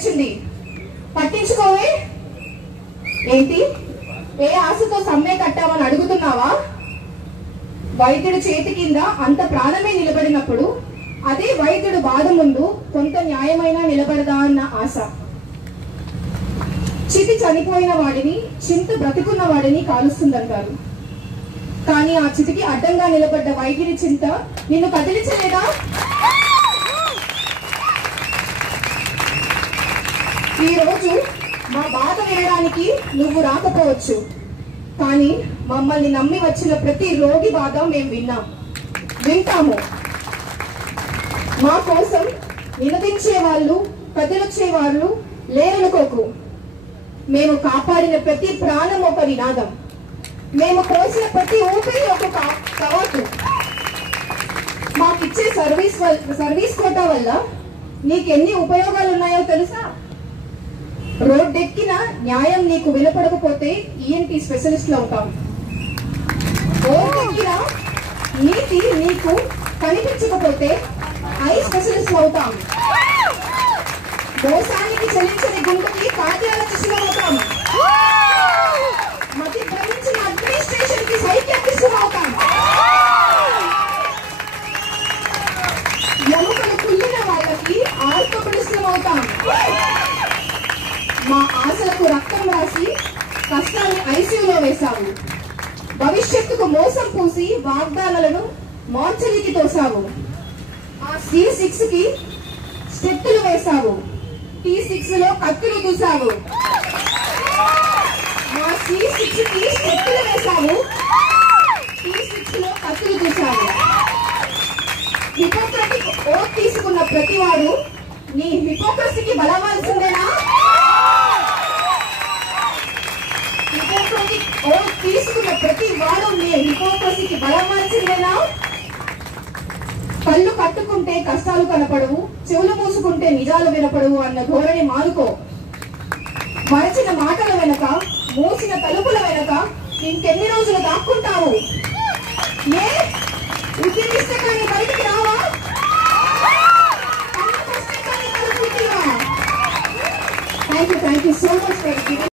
తెచ్చింది, పట్టించుకోవే. ఏంటి, ఏ ఆశతో సమ్మె కట్టామని అడుగుతున్నావా? వైద్యుడి చేతి కింద అంత ప్రాణమే నిలబడినప్పుడు అదే వైద్యుడు బాధ ముందు కొంత న్యాయమైనా నిలబడదా అన్న ఆశ. చితి చనిపోయిన వాడిని, చింత బ్రతికున్న వాడిని కాలుస్తుందంటారు. కానీ ఆ చితికి అడ్డంగా నిలబడ్డ వైద్యుడి చింత నిన్ను కదిలించలేదా? ఈ రోజు మా బాధ వినడానికి నువ్వు రాకపోవచ్చు, కానీ మమ్మల్ని నమ్మి వచ్చిన ప్రతి రోగి బాధ మేము వింటాము. మా కోసం నినదించే వాళ్ళు, కదిలొచ్చే వాళ్ళు లేరనుకోకు. మేము కాపాడిన ప్రతి ప్రాణం ఒక నినాదం, మేము కోసిన ప్రతి ఊపిరి ఒక కవాతు. మాకిచ్చే సర్వీస్ కోటా వల్ల నీకెన్ని ఉపయోగాలు ఉన్నాయో తెలుసా? రోడ్డెక్కిన న్యాయం నీకు వినపడకపోతే ఈఎన్టీ స్పెషలిస్ట్లు అవుతాం. రోడ్డెక్కిన నీతి నీకు కనిపించకపోతే ఐ స్పెషలిస్ట్లు అవుతాం. మోసానికి చెల్లించని గుండెకి కార్డియాలజిస్టులు అవుతాం. మతి భ్రమించిన అడ్మినిస్ట్రేషన్ కి సైకియాట్రిస్టులు అవుతాం. ఎముకలు కుళ్ళిన వాళ్ళకి ఆర్థోపెడిస్టులు అవుతాం. మా ఆశలకు రక్తం రాసి కష్టాన్ని ఐసీయూలో వేశావు. భవిష్యత్తుకు మోసం పూసి వాగ్దానాలను మోర్చరీకి తోసావు. ఆ C6 కి స్టెప్పులు వేశావు, T6 లో కత్తులు దూసావు. మా C6 కి స్టెప్పులు వేశావు, T6 లో కత్తులు దూసావు. హిపోక్రటిక్ ఓత్ తీసుకున్న ప్రతివాడు నీ హిపోక్రసీకి బలవాల్సిందేనా? హిపోక్రటిక్ ఓత్ తీసుకున్న ప్రతి వాడు నీ హిపోక్రసీకి బలవాల్సిందేనా? కళ్ళు కట్టుకుంటే కష్టాలు కనపడవు, చెవులు మూసుకుంటే నిజాలు వినపడవు అన్న ధోరణి మానుకో. మరచిన మాటల వెనక, మూసిన తలుపుల వెనక ఇంకెన్ని రోజులు దాక్కుంటావు? ఏ ఉద్యమిస్తే కానీ బయటికి రావా? Thank you so much for